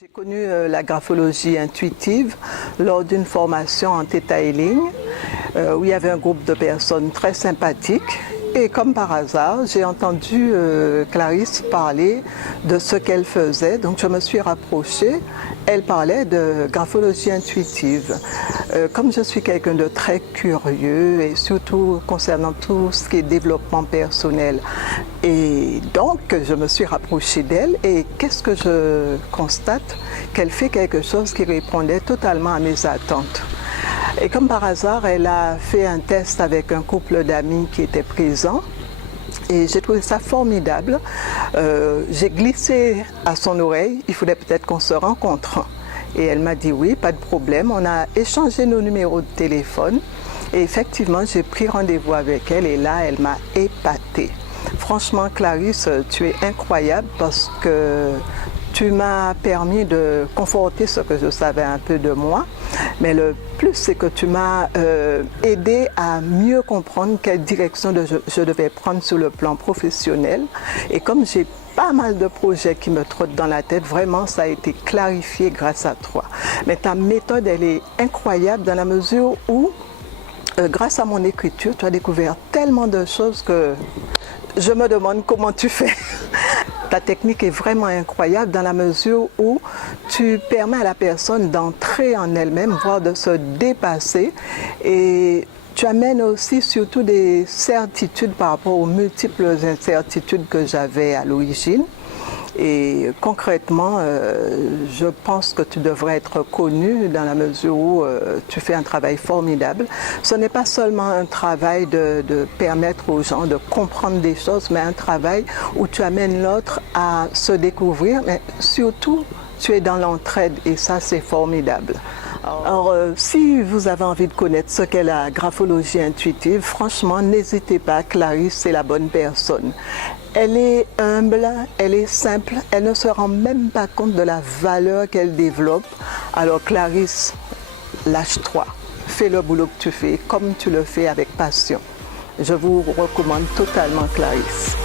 J'ai connu la graphologie intuitive lors d'une formation en Theta Healing où il y avait un groupe de personnes très sympathiques et comme par hasard, j'ai entendu Clarisse parler de ce qu'elle faisait, donc je me suis rapprochée. Elle parlait de graphologie intuitive. Comme je suis quelqu'un de très curieux et surtout concernant tout ce qui est développement personnel, et donc je me suis rapprochée d'elle et qu'est-ce que je constate? Qu'elle fait quelque chose qui répondait totalement à mes attentes. Et comme par hasard, elle a fait un test avec un couple d'amis qui étaient présents. Et j'ai trouvé ça formidable. J'ai glissé à son oreille, il faudrait peut-être qu'on se rencontre. Et elle m'a dit oui, pas de problème. On a échangé nos numéros de téléphone. Et effectivement, j'ai pris rendez-vous avec elle et là, elle m'a épatée. Franchement, Clarisse, tu es incroyable parce que tu m'as permis de conforter ce que je savais un peu de moi, mais le plus c'est que tu m'as aidé à mieux comprendre quelle direction je devais prendre sur le plan professionnel. Et comme j'ai pas mal de projets qui me trottent dans la tête, vraiment ça a été clarifié grâce à toi. Mais ta méthode, elle est incroyable dans la mesure où, grâce à mon écriture, tu as découvert tellement de choses que je me demande comment tu fais. Ta technique est vraiment incroyable dans la mesure où tu permets à la personne d'entrer en elle-même, voire de se dépasser. Et tu amènes aussi surtout des certitudes par rapport aux multiples incertitudes que j'avais à l'origine. Et concrètement, je pense que tu devrais être connu dans la mesure où tu fais un travail formidable. Ce n'est pas seulement un travail de permettre aux gens de comprendre des choses, mais un travail où tu amènes l'autre à se découvrir, mais surtout, tu es dans l'entraide et ça, c'est formidable. Alors, si vous avez envie de connaître ce qu'est la graphologie intuitive, franchement, n'hésitez pas, Clarisse, c'est la bonne personne. Elle est humble, elle est simple, elle ne se rend même pas compte de la valeur qu'elle développe. Alors Clarisse, lâche-toi, fais le boulot que tu fais comme tu le fais avec passion. Je vous recommande totalement Clarisse.